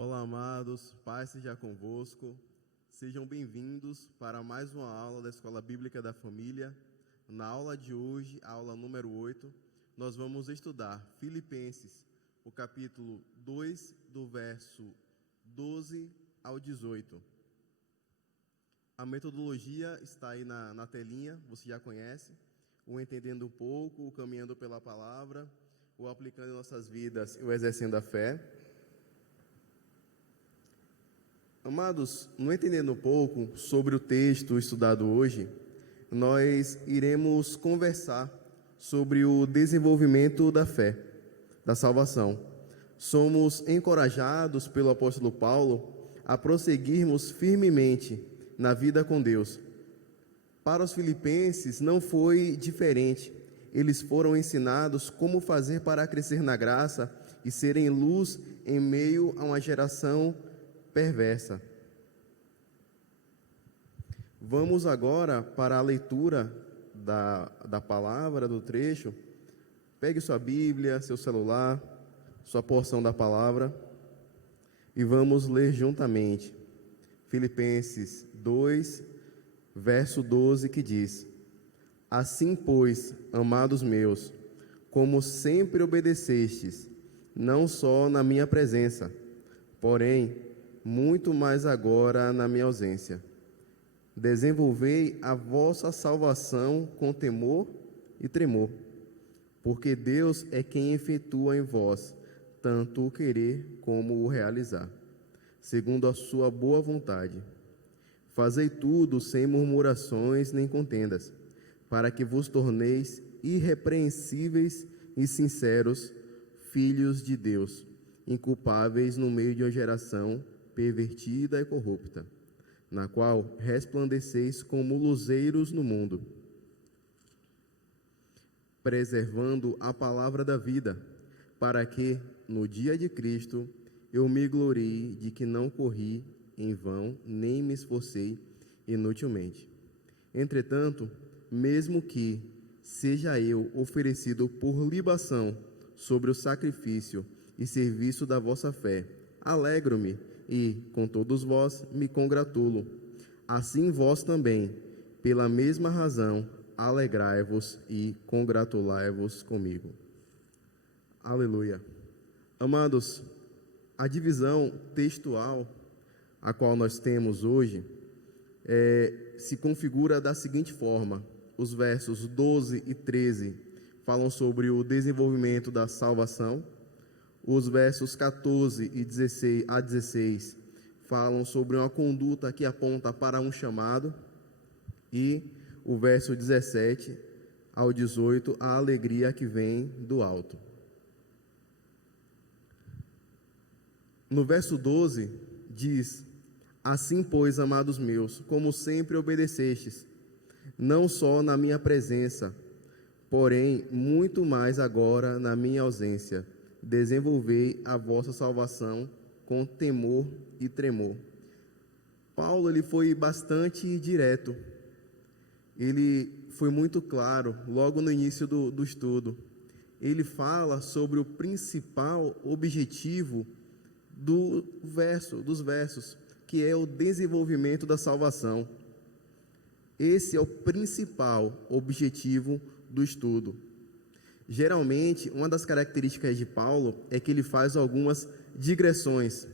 Olá, amados, paz seja convosco. Sejam bem-vindos para mais uma aula da Escola Bíblica da Família. Na aula de hoje, a aula número 8, nós vamos estudar Filipenses, o capítulo 2, do verso 12 ao 18. A metodologia está aí na telinha, você já conhece. O entendendo um pouco, o caminhando pela palavra, o aplicando em nossas vidas e o exercendo a fé. Amados, no entendendo um pouco sobre o texto estudado hoje, nós iremos conversar sobre o desenvolvimento da fé, da salvação. Somos encorajados pelo apóstolo Paulo a prosseguirmos firmemente na vida com Deus. Para os filipenses não foi diferente. Eles foram ensinados como fazer para crescer na graça e serem luz em meio a uma geração perversa. Vamos agora para a leitura da palavra, do trecho. Pegue sua Bíblia, seu celular, sua porção da palavra e vamos ler juntamente. Filipenses 2, verso 12, que diz: Assim, pois, amados meus, como sempre obedecestes, não só na minha presença, porém, muito mais agora na minha ausência. Desenvolvei a vossa salvação com temor e tremor, porque Deus é quem efetua em vós tanto o querer como o realizar, segundo a sua boa vontade. Fazei tudo sem murmurações nem contendas, para que vos torneis irrepreensíveis e sinceros, filhos de Deus, inculpáveis no meio de uma geração pervertida e corrupta, na qual resplandeceis como luzeiros no mundo, preservando a palavra da vida, para que, no dia de Cristo, eu me glorie de que não corri em vão, nem me esforcei inutilmente. Entretanto, mesmo que seja eu oferecido por libação sobre o sacrifício e serviço da vossa fé, alegro-me e, com todos vós, me congratulo. Assim vós também, pela mesma razão, alegrai-vos e congratulai-vos comigo. Aleluia. Amados, a divisão textual a qual nós temos hoje se configura da seguinte forma: os versos 12 e 13 falam sobre o desenvolvimento da salvação. Os versos 14 e 16 a 16 falam sobre uma conduta que aponta para um chamado. E o verso 17 ao 18, a alegria que vem do alto. No verso 12 diz: Assim, pois, amados meus, como sempre obedecestes, não só na minha presença, porém muito mais agora na minha ausência, desenvolvei a vossa salvação com temor e tremor. Paulo ele foi bastante direto, ele foi muito claro logo no início do estudo. Ele fala sobre o principal objetivo dos versos, que é o desenvolvimento da salvação. Esse é o principal objetivo do estudo. Geralmente, uma das características de Paulo é que ele faz algumas digressões,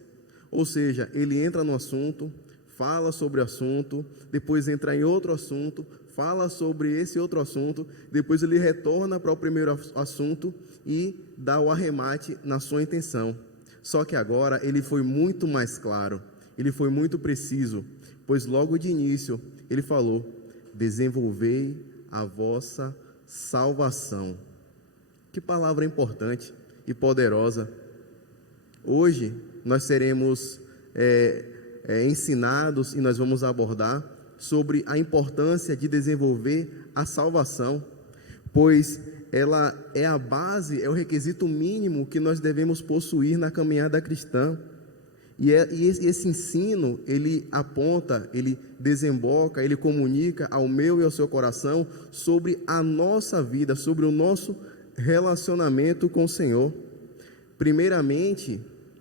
ou seja, ele entra no assunto, fala sobre o assunto, depois entra em outro assunto, fala sobre esse outro assunto, depois ele retorna para o primeiro assunto e dá o arremate na sua intenção. Só que agora ele foi muito mais claro, ele foi muito preciso, pois logo de início ele falou: desenvolvei a vossa salvação. Que palavra importante e poderosa. Hoje nós seremos ensinados e nós vamos abordar sobre a importância de desenvolver a salvação, pois ela é a base, é o requisito mínimo que nós devemos possuir na caminhada cristã. E esse ensino, ele aponta, ele desemboca, ele comunica ao meu e ao seu coração sobre a nossa vida, sobre o nosso relacionamento com o Senhor. Primeiramente,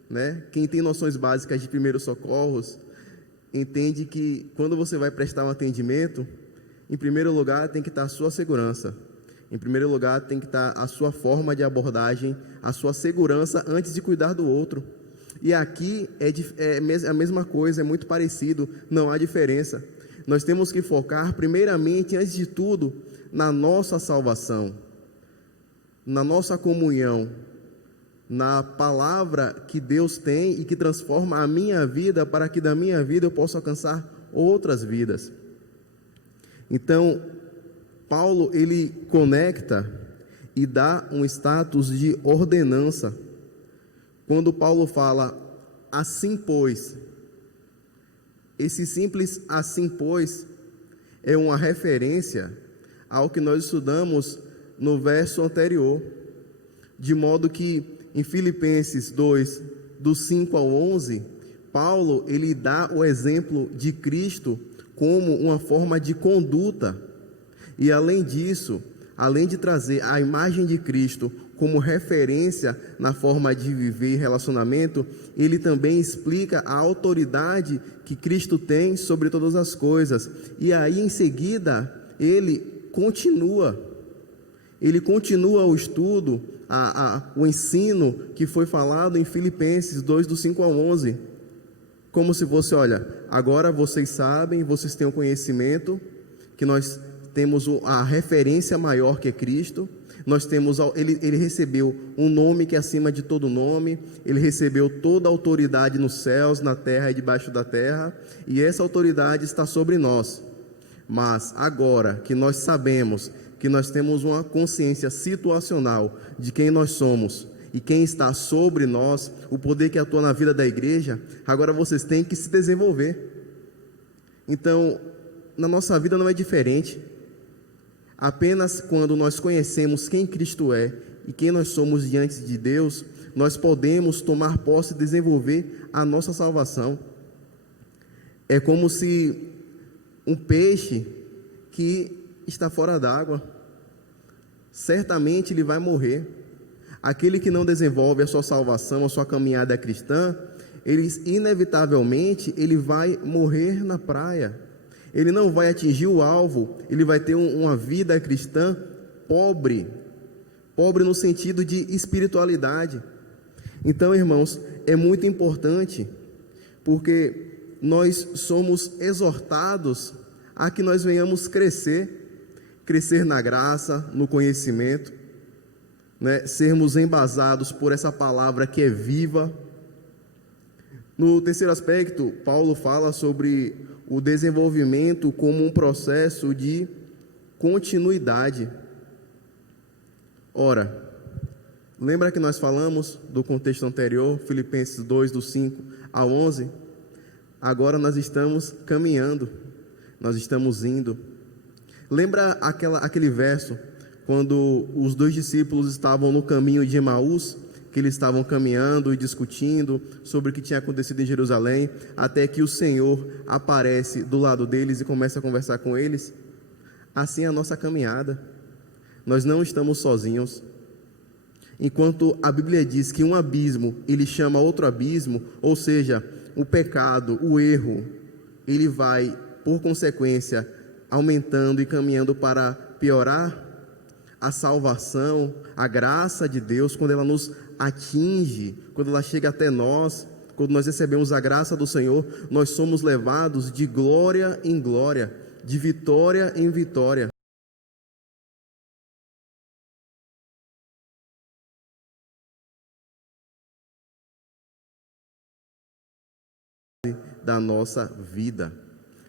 né? Quem tem noções básicas de primeiros socorros entende que quando você vai prestar um atendimento, em primeiro lugar tem que estar a sua segurança. Em primeiro lugar tem que estar a sua forma de abordagem, a sua segurança antes de cuidar do outro. E aqui é a mesma coisa, é muito parecido, não há diferença. Nós temos que focar primeiramente, antes de tudo, na nossa salvação, na nossa comunhão, na palavra que Deus tem e que transforma a minha vida para que da minha vida eu possa alcançar outras vidas. Então, Paulo, ele conecta e dá um status de ordenança. Quando Paulo fala, assim pois, esse simples assim pois é uma referência ao que nós estudamos no verso anterior, de modo que em Filipenses 2, do 5 ao 11, Paulo, ele dá o exemplo de Cristo como uma forma de conduta. E além disso, além de trazer a imagem de Cristo como referência na forma de viver e relacionamento, ele também explica a autoridade que Cristo tem sobre todas as coisas. E aí, em seguida, ele continua o estudo, o ensino que foi falado em Filipenses 2, do 5 ao 11, como se fosse, olha, agora vocês sabem, vocês têm o conhecimento, que nós temos a referência maior que é Cristo, nós temos, ele recebeu um nome que é acima de todo nome, ele recebeu toda a autoridade nos céus, na terra e debaixo da terra, e essa autoridade está sobre nós. Mas agora que nós sabemos que nós temos uma consciência situacional de quem nós somos e quem está sobre nós, o poder que atua na vida da igreja, agora vocês têm que se desenvolver. Então, na nossa vida não é diferente. Apenas quando nós conhecemos quem Cristo é e quem nós somos diante de Deus, nós podemos tomar posse e desenvolver a nossa salvação. É como se um peixe que está fora d'água, certamente ele vai morrer. Aquele que não desenvolve a sua salvação, a sua caminhada cristã, inevitavelmente ele vai morrer na praia. Ele não vai atingir o alvo, ele vai ter uma vida cristã pobre no sentido de espiritualidade. Então, irmãos, é muito importante, porque nós somos exortados a que nós venhamos crescer na graça, no conhecimento, né? Sermos embasados por essa palavra que é viva. No terceiro aspecto, Paulo fala sobre o desenvolvimento como um processo de continuidade. Ora, lembra que nós falamos do contexto anterior, Filipenses 2, do 5 ao 11? Agora nós estamos caminhando, nós estamos indo. Lembra aquele verso, quando os dois discípulos estavam no caminho de Emaús, que eles estavam caminhando e discutindo sobre o que tinha acontecido em Jerusalém, até que o Senhor aparece do lado deles e começa a conversar com eles? Assim é a nossa caminhada. Nós não estamos sozinhos. Enquanto a Bíblia diz que um abismo, ele chama outro abismo, ou seja, o pecado, o erro, ele vai, por consequência, aumentando e caminhando para piorar. A salvação, a graça de Deus, quando ela nos atinge, quando ela chega até nós, quando nós recebemos a graça do Senhor, nós somos levados de glória em glória, de vitória em vitória. Da nossa vida.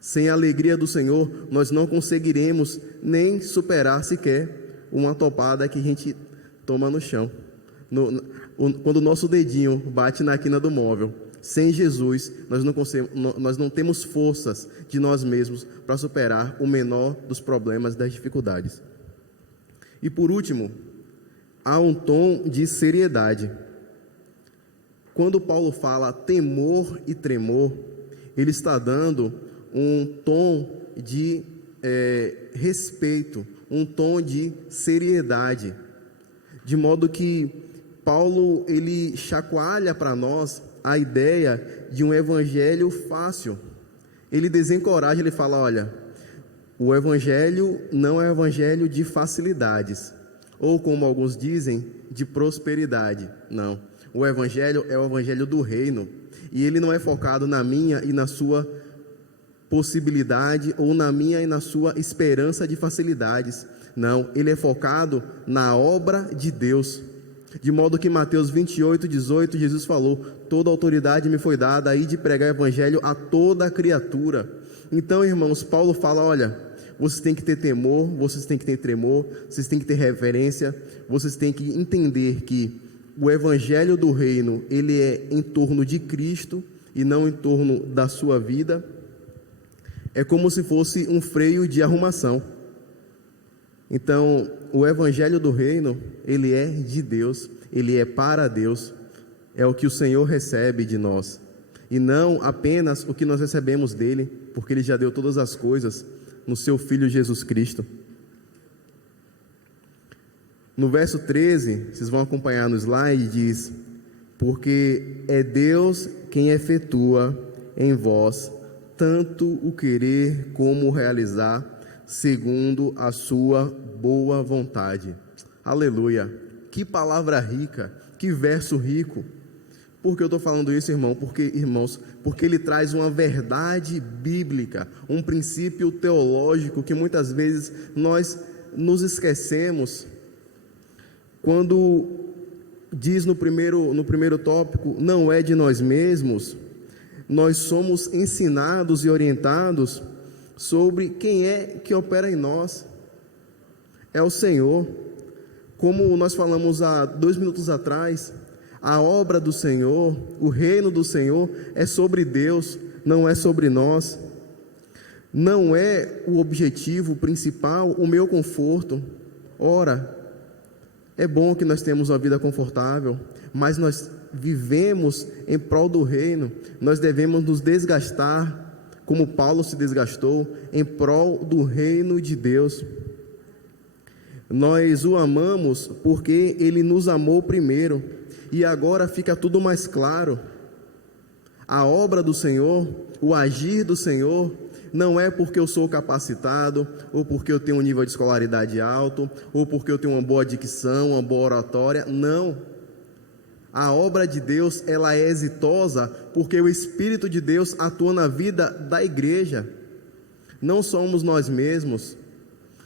Sem a alegria do Senhor, nós não conseguiremos nem superar sequer uma topada que a gente toma no chão. Quando o nosso dedinho bate na quina do móvel, sem Jesus, nós não temos forças de nós mesmos para superar o menor dos problemas, das dificuldades. E por último, há um tom de seriedade. Quando Paulo fala temor e tremor, ele está dando um tom de respeito, um tom de seriedade, de modo que Paulo, ele chacoalha para nós a ideia de um evangelho fácil. Ele desencoraja, ele fala, olha, o evangelho não é um evangelho de facilidades, ou como alguns dizem, de prosperidade. Não, o evangelho é o evangelho do reino, e ele não é focado na minha e na sua possibilidade, ou na minha e na sua esperança de facilidades. Não, ele é focado na obra de Deus. De modo que Mateus 28:18, Jesus falou, toda autoridade me foi dada aí de pregar o evangelho a toda criatura. Então, irmãos, Paulo fala, olha, vocês têm que ter temor, vocês têm que ter tremor, vocês têm que ter reverência, vocês têm que entender que o evangelho do reino, ele é em torno de Cristo e não em torno da sua vida. É como se fosse um freio de arrumação. Então, o evangelho do reino, ele é de Deus, ele é para Deus, é o que o Senhor recebe de nós, e não apenas o que nós recebemos dele, porque ele já deu todas as coisas no seu Filho Jesus Cristo. No verso 13, vocês vão acompanhar no slide, diz, porque é Deus quem efetua em vós tanto o querer como o realizar, segundo a sua boa vontade. Aleluia, que palavra rica, que verso rico. Por que eu estou falando isso, irmãos? Porque ele traz uma verdade bíblica, um princípio teológico que muitas vezes nós nos esquecemos. Quando diz no primeiro tópico, não é de nós mesmos, nós somos ensinados e orientados sobre quem é que opera em nós. É o Senhor. Como nós falamos há 2 minutos atrás, a obra do Senhor, o reino do Senhor é sobre Deus, não é sobre nós. Não é o objetivo principal o meu conforto. Ora, é bom que nós temos uma vida confortável, mas nós vivemos em prol do reino. Nós devemos nos desgastar, como Paulo se desgastou, em prol do reino de Deus. Nós o amamos porque ele nos amou primeiro, e agora fica tudo mais claro. A obra do Senhor, o agir do Senhor, não é porque eu sou capacitado, ou porque eu tenho um nível de escolaridade alto, ou porque eu tenho uma boa dicção, uma boa oratória. Não. A obra de Deus, ela é exitosa porque o Espírito de Deus atua na vida da igreja. Não somos nós mesmos.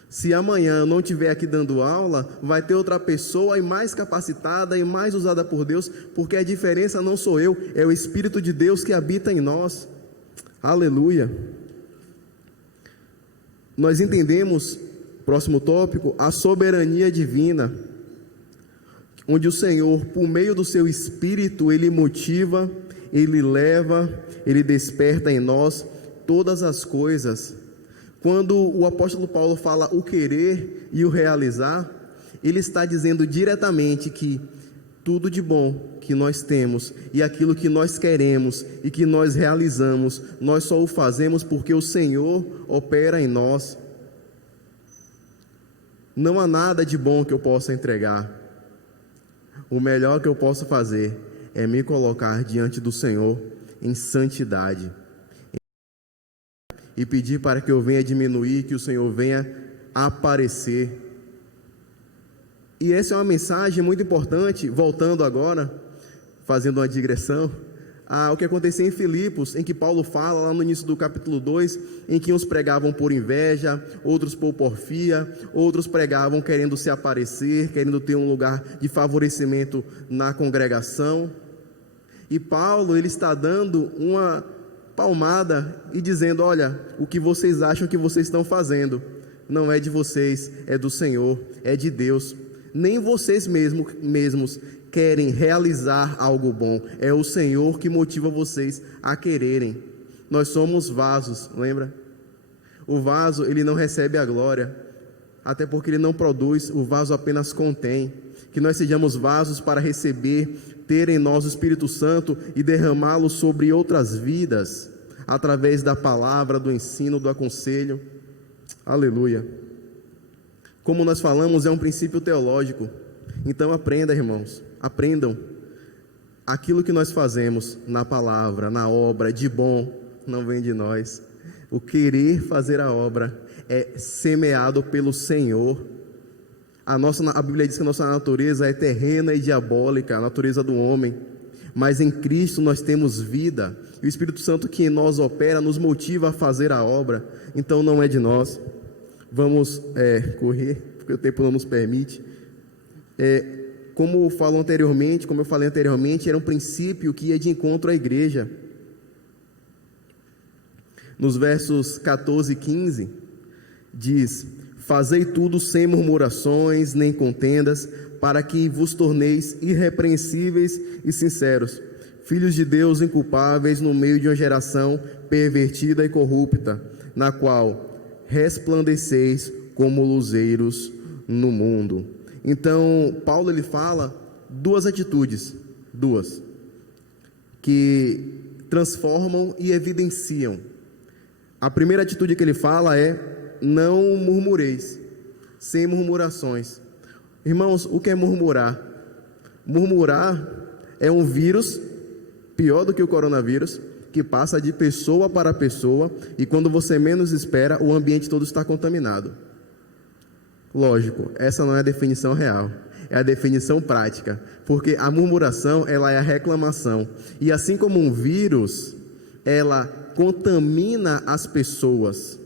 Se amanhã eu não estiver aqui dando aula, vai ter outra pessoa e mais capacitada e mais usada por Deus, porque a diferença não sou eu, é o Espírito de Deus que habita em nós. Aleluia. Nós entendemos, próximo tópico, a soberania divina, onde o Senhor, por meio do seu Espírito, ele motiva, ele leva, ele desperta em nós todas as coisas. Quando o apóstolo Paulo fala o querer e o realizar, ele está dizendo diretamente que tudo de bom que nós temos e aquilo que nós queremos e que nós realizamos, nós só o fazemos porque o Senhor opera em nós. Não há nada de bom que eu possa entregar. O melhor que eu posso fazer é me colocar diante do Senhor em santidade e pedir para que eu venha diminuir, que o Senhor venha aparecer. E essa é uma mensagem muito importante, voltando agora, fazendo uma digressão, ao que aconteceu em Filipos, em que Paulo fala lá no início do capítulo 2, em que uns pregavam por inveja, outros por porfia, outros pregavam querendo se aparecer, querendo ter um lugar de favorecimento na congregação. E Paulo, ele está dando uma palmada e dizendo, olha, o que vocês acham que vocês estão fazendo não é de vocês, é do Senhor, é de Deus. Nem vocês mesmos querem realizar algo bom, é o Senhor que motiva vocês a quererem. Nós somos vasos, lembra? O vaso, ele não recebe a glória, até porque ele não produz, o vaso apenas contém. Que nós sejamos vasos para receber, ter em nós o Espírito Santo e derramá-lo sobre outras vidas, através da palavra, do ensino, do aconselho. Aleluia. Como nós falamos, é um princípio teológico. Então aprenda, irmãos, aprendam. Aquilo que nós fazemos na palavra, na obra, de bom, não vem de nós. O querer fazer a obra é semeado pelo Senhor. A Bíblia diz que a nossa natureza é terrena e diabólica, a natureza do homem. Mas em Cristo nós temos vida. E o Espírito Santo que em nós opera nos motiva a fazer a obra. Então não é de nós. Vamos correr, porque o tempo não nos permite. Como eu falei anteriormente, era um princípio que ia de encontro à igreja. Nos versos 14 e 15, diz: fazei tudo sem murmurações nem contendas, para que vos torneis irrepreensíveis e sinceros, filhos de Deus inculpáveis no meio de uma geração pervertida e corrupta, na qual resplandeceis como luzeiros no mundo. Então, Paulo ele fala duas atitudes, que transformam e evidenciam. A primeira atitude que ele fala é: não murmureis, sem murmurações. Irmãos, o que é murmurar? Murmurar é um vírus, pior do que o coronavírus, que passa de pessoa para pessoa, e quando você menos espera, o ambiente todo está contaminado. Lógico, essa não é a definição real, é a definição prática, porque a murmuração, ela é a reclamação, e assim como um vírus, ela contamina as pessoas,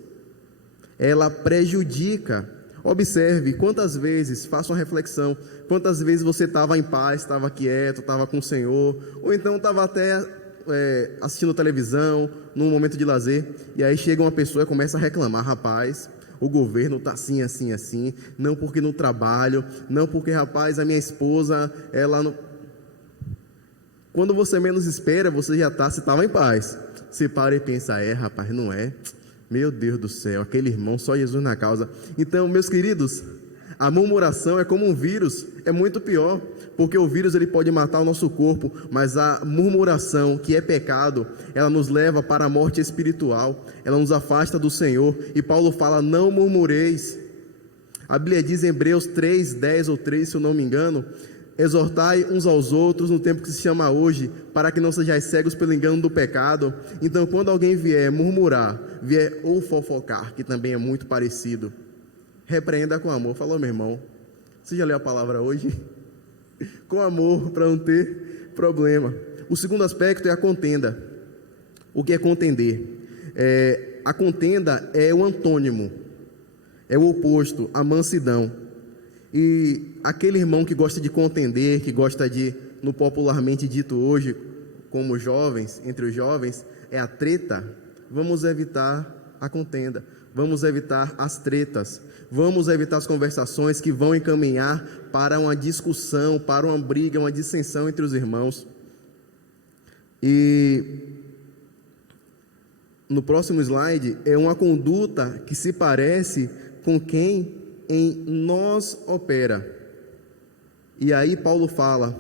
ela prejudica. Observe quantas vezes, faça uma reflexão, quantas vezes você estava em paz, estava quieto, estava com o Senhor, ou então estava até assistindo televisão, num momento de lazer, e aí chega uma pessoa e começa a reclamar: rapaz, o governo está assim, assim, assim, não porque no trabalho, não porque, rapaz, a minha esposa, ela não... Quando você menos espera, você já está, você estava em paz. Você para e pensa: rapaz, não é? Meu Deus do céu, aquele irmão, só Jesus na causa. Então, meus queridos, a murmuração é como um vírus, é muito pior, porque o vírus ele pode matar o nosso corpo, mas a murmuração, que é pecado, ela nos leva para a morte espiritual, ela nos afasta do Senhor, e Paulo fala: não murmureis. A Bíblia diz em Hebreus 3, 10 ou 3, se eu não me engano: exortai uns aos outros no tempo que se chama hoje, para que não sejais cegos pelo engano do pecado. Então, quando alguém vier murmurar, vier ou fofocar, que também é muito parecido, repreenda com amor. Falou, meu irmão, você já leu a palavra hoje? Com amor, para não ter problema. O segundo aspecto é a contenda. O que é contender? A contenda é o antônimo, é o oposto, a mansidão. E aquele irmão que gosta de contender, que gosta de, no popularmente dito hoje, como jovens, entre os jovens, é a treta. Vamos evitar a contenda, vamos evitar as tretas, vamos evitar as conversações que vão encaminhar para uma discussão, para uma briga, uma dissensão entre os irmãos. E no próximo slide é uma conduta que se parece com quem em nós opera. E aí Paulo fala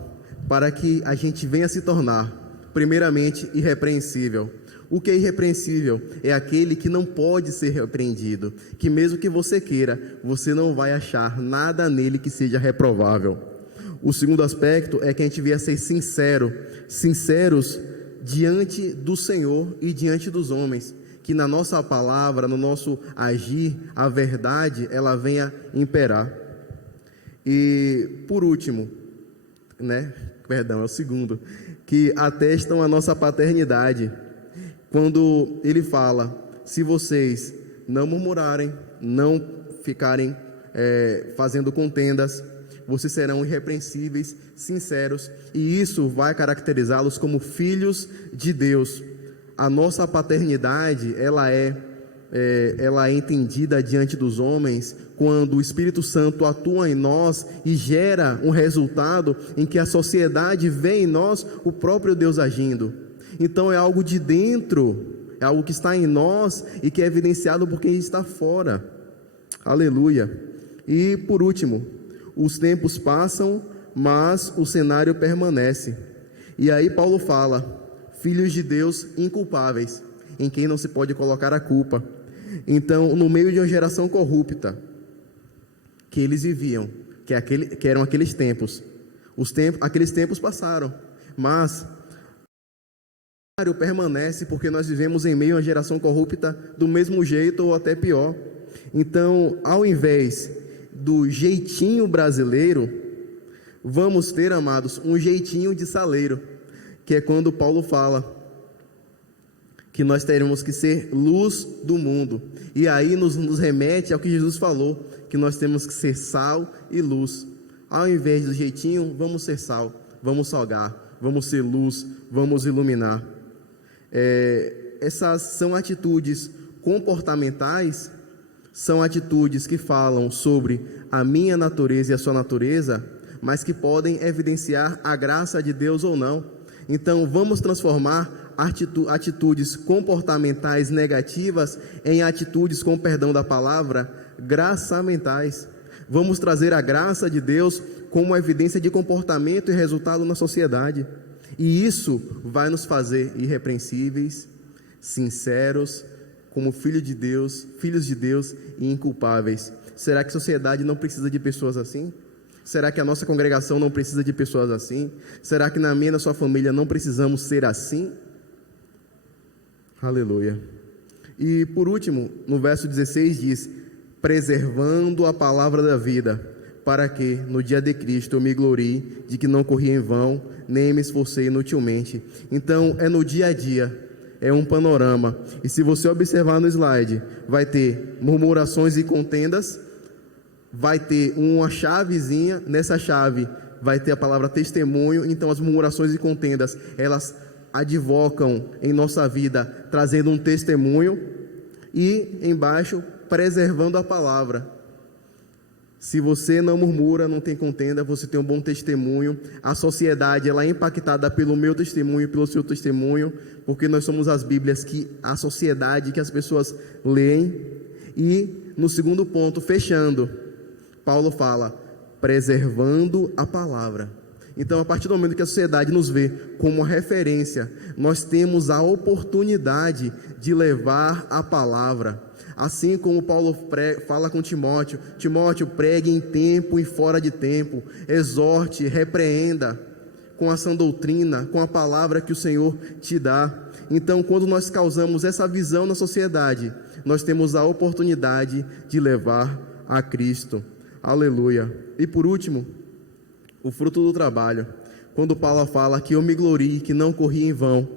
para que a gente venha se tornar, primeiramente, irrepreensível. O que é irrepreensível? É aquele que não pode ser repreendido, que mesmo que você queira, você não vai achar nada nele que seja reprovável. O segundo aspecto é que a gente venha ser sinceros diante do Senhor e diante dos homens, que na nossa palavra, no nosso agir, a verdade, ela venha imperar. E por último, é o segundo, que atestam a nossa paternidade, quando ele fala: se vocês não murmurarem, não ficarem fazendo contendas, vocês serão irrepreensíveis, sinceros, e isso vai caracterizá-los como filhos de Deus. A nossa paternidade, ela é entendida diante dos homens quando o Espírito Santo atua em nós e gera um resultado em que a sociedade vê em nós o próprio Deus agindo. Então é algo de dentro, é algo que está em nós e que é evidenciado por quem está fora. Aleluia. E por último, os tempos passam, mas o cenário permanece. E aí Paulo fala: filhos de Deus inculpáveis, em quem não se pode colocar a culpa. Então, no meio de uma geração corrupta, que eles viviam, que eram aqueles tempos. Aqueles tempos passaram, mas o permanece porque nós vivemos em meio a uma geração corrupta do mesmo jeito ou até pior. Então, ao invés do jeitinho brasileiro, vamos ter, amados, um jeitinho de saleiro, que é quando Paulo fala que nós teremos que ser luz do mundo. E aí nos remete ao que Jesus falou, que nós temos que ser sal e luz. Ao invés do jeitinho, vamos ser sal, vamos salgar, vamos ser luz, vamos iluminar. Essas são atitudes comportamentais, são atitudes que falam sobre a minha natureza e a sua natureza, mas que podem evidenciar a graça de Deus ou não. Então, vamos transformar atitudes comportamentais negativas em atitudes, com perdão da palavra, graçamentais. Vamos trazer a graça de Deus como evidência de comportamento e resultado na sociedade. E isso vai nos fazer irrepreensíveis, sinceros, como filhos de Deus e inculpáveis. Será que a sociedade não precisa de pessoas assim? Será que a nossa congregação não precisa de pessoas assim? Será que na minha e na sua família não precisamos ser assim? Aleluia. E por último, no verso 16 diz: preservando a palavra da vida, para que no dia de Cristo eu me glorie de que não corri em vão, nem me esforcei inutilmente. Então é no dia a dia, é um panorama. E se você observar no slide, vai ter murmurações e contendas, vai ter uma chavezinha, nessa chave vai ter a palavra testemunho. Então as murmurações e contendas, elas advocam em nossa vida, trazendo um testemunho. E embaixo, preservando a palavra. Se você não murmura, não tem contenda, você tem um bom testemunho. A sociedade, ela é impactada pelo meu testemunho, pelo seu testemunho, porque nós somos as Bíblias que a sociedade, que as pessoas leem. E no segundo ponto, fechando, Paulo fala, preservando a palavra. Então, a partir do momento que a sociedade nos vê como referência, nós temos a oportunidade de levar a palavra. Assim como Paulo fala com Timóteo: Timóteo, pregue em tempo e fora de tempo, exorte, repreenda com a sã doutrina, com a palavra que o Senhor te dá. Então, quando nós causamos essa visão na sociedade, nós temos a oportunidade de levar a Cristo. Aleluia. E por último, o fruto do trabalho. Quando Paulo fala que eu me glorie, que não corri em vão,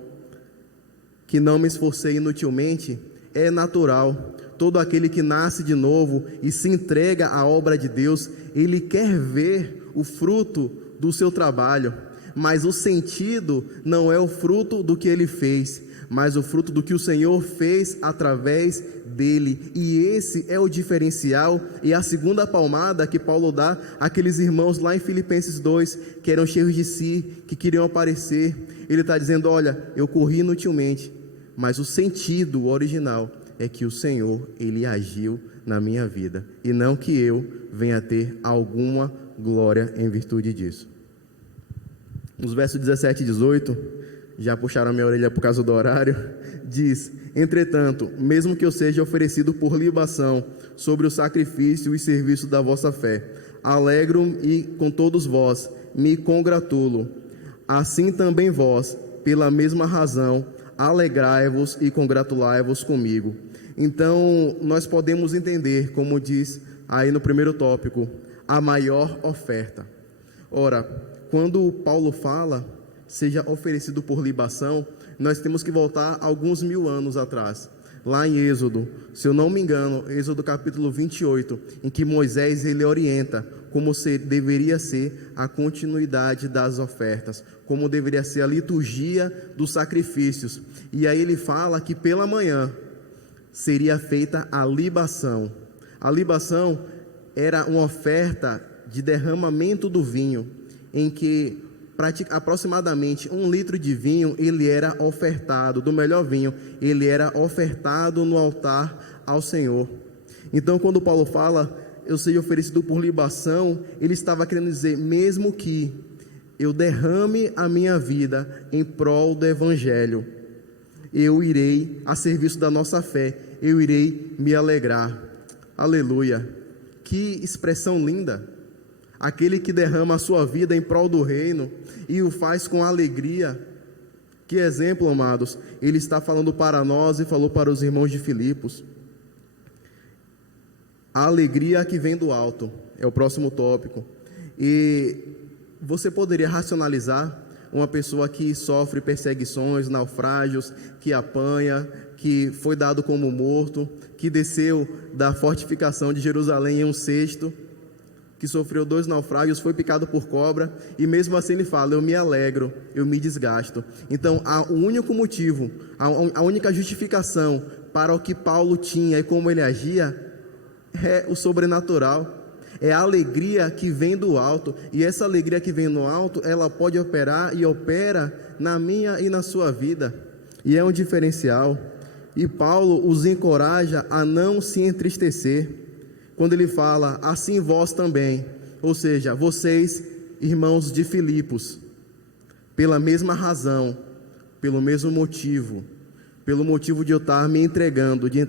que não me esforcei inutilmente, é natural. Todo aquele que nasce de novo e se entrega à obra de Deus, ele quer ver o fruto do seu trabalho. Mas o sentido não é o fruto do que ele fez, mas o fruto do que o Senhor fez através dele. E esse é o diferencial e a segunda palmada que Paulo dá àqueles irmãos lá em Filipenses 2, que eram cheios de si, que queriam aparecer. Ele está dizendo: olha, eu corri inutilmente, mas o sentido original é que o Senhor, ele agiu na minha vida, e não que eu venha ter alguma glória em virtude disso. Nos versos 17 e 18, já puxaram a minha orelha por causa do horário, diz: entretanto, mesmo que eu seja oferecido por libação sobre o sacrifício e serviço da vossa fé, alegro-me e com todos vós me congratulo. Assim também vós, pela mesma razão, alegrai-vos e congratulai-vos comigo. Então, nós podemos entender, como diz aí no primeiro tópico, a maior oferta. Ora, quando Paulo fala, seja oferecido por libação, nós temos que voltar alguns 1000 anos atrás. Lá em Êxodo, se eu não me engano, Êxodo capítulo 28, em que Moisés ele orienta como deveria ser a continuidade das ofertas, como deveria ser a liturgia dos sacrifícios. E aí ele fala que pela manhã seria feita a libação. A libação era uma oferta de derramamento do vinho, em que aproximadamente 1 litro de vinho, ele era ofertado, do melhor vinho, ele era ofertado no altar ao Senhor. Então, quando Paulo fala, eu seja oferecido por libação, ele estava querendo dizer, mesmo que eu derrame a minha vida em prol do Evangelho, eu irei a serviço da nossa fé, eu irei me alegrar. Aleluia. Que expressão linda. aquele que derrama a sua vida em prol do reino e o faz com alegria. Que exemplo, amados, ele está falando para nós e falou para os irmãos de Filipos. A alegria que vem do alto é o próximo tópico. E você poderia racionalizar uma pessoa que sofre perseguições, naufrágios, que apanha, que foi dado como morto, que desceu da fortificação de Jerusalém em um cesto, que sofreu 2 naufrágios, foi picado por cobra, e mesmo assim ele fala: eu me alegro, eu me desgasto. Então, o único motivo, a única justificação para o que Paulo tinha e como ele agia é o sobrenatural. É a alegria que vem do alto, e essa alegria que vem no alto, ela pode operar e opera na minha e na sua vida, e é um diferencial. E Paulo os encoraja a não se entristecer, quando ele fala: assim vós também, ou seja, vocês, irmãos de Filipos, pela mesma razão, pelo mesmo motivo, pelo motivo de eu estar me entregando, de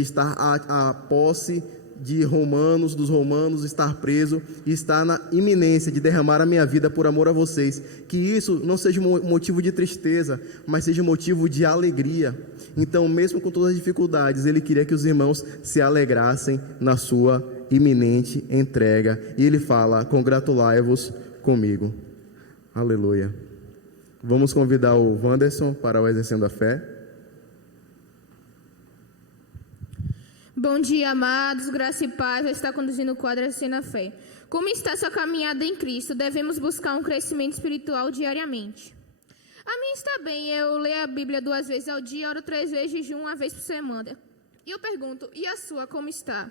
estar à posse dos romanos, estar preso e estar na iminência de derramar a minha vida por amor a vocês, que isso não seja um motivo de tristeza, mas seja um motivo de alegria. Então, mesmo com todas as dificuldades, ele queria que os irmãos se alegrassem na sua iminente entrega, e ele fala: congratulai-vos comigo. Aleluia. Vamos convidar o Wanderson para o Exercendo a Fé. Bom dia, amados, graça e paz. Eu estou conduzindo o quadro Exercendo a Fé. Como está sua caminhada em Cristo? Devemos buscar um crescimento espiritual diariamente. A minha está bem, eu leio a Bíblia 2 vezes ao dia, oro 3 vezes, jejum 1 vez por semana. E eu pergunto, e a sua, como está?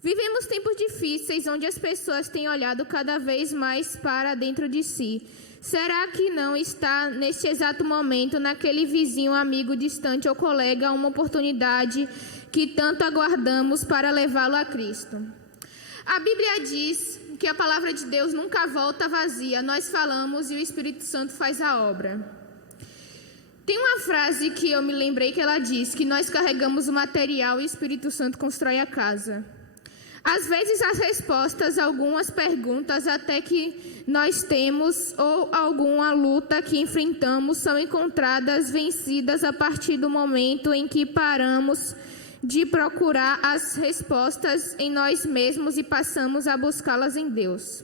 Vivemos tempos difíceis, onde as pessoas têm olhado cada vez mais para dentro de si. Será que não está, neste exato momento, naquele vizinho, amigo distante ou colega, uma oportunidade que tanto aguardamos para levá-lo a Cristo? A Bíblia diz que a palavra de Deus nunca volta vazia. Nós falamos e o Espírito Santo faz a obra. Tem uma frase que eu me lembrei que ela diz que nós carregamos o material e o Espírito Santo constrói a casa. Às vezes as respostas a algumas perguntas até que nós temos ou alguma luta que enfrentamos são encontradas vencidas a partir do momento em que paramos de procurar as respostas em nós mesmos e passamos a buscá-las em Deus.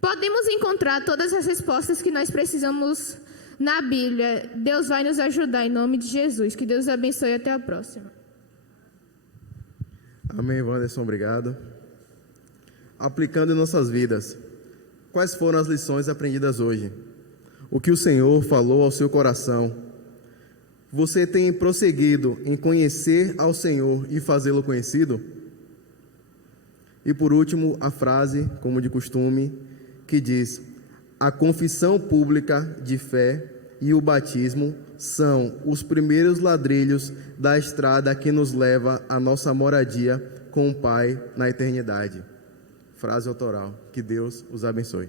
Podemos encontrar todas as respostas que nós precisamos na Bíblia. Deus vai nos ajudar em nome de Jesus. Que Deus abençoe e até a próxima. Amém, Wanderson, obrigado. Aplicando em nossas vidas, quais foram as lições aprendidas hoje? O que o Senhor falou ao seu coração? Você tem prosseguido em conhecer ao Senhor e fazê-lo conhecido? E por último, a frase, como de costume, que diz: a confissão pública de fé e o batismo são os primeiros ladrilhos da estrada que nos leva à nossa moradia com o Pai na eternidade. Frase autoral. Que Deus os abençoe.